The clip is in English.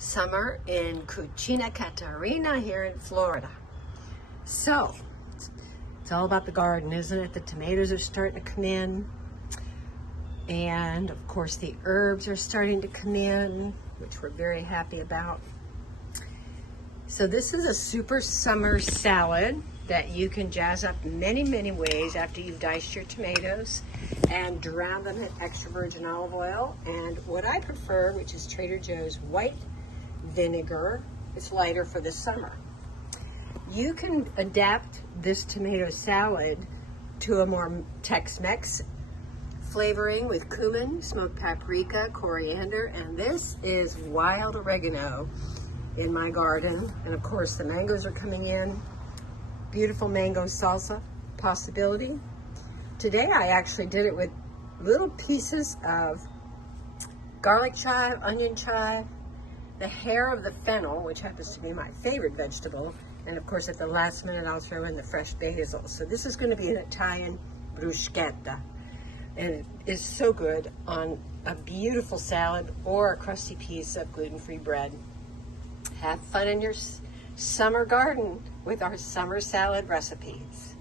summer in Cucina Catarina here in Florida. So, it's all about the garden, isn't it? The tomatoes are starting to come in. And of course the herbs are starting to come in, which we're very happy about. So this is a super summer salad that you can jazz up many, many ways after you've diced your tomatoes and drown them in extra virgin olive oil. And what I prefer, which is Trader Joe's white vinegar, it's lighter for the summer. You can adapt this tomato salad to a more Tex-Mex flavoring with cumin, smoked paprika, coriander, and this is wild oregano in my garden. And of course the mangoes are coming in. Beautiful mango salsa possibility. Today I actually did it with little pieces of garlic chive, onion chive, the hair of the fennel, which happens to be my favorite vegetable, and of course at the last minute I'll throw in the fresh basil. So this is going to be an Italian bruschetta, and it is so good on a beautiful salad or a crusty piece of gluten-free bread. Have fun in your summer garden with our summer salad recipes.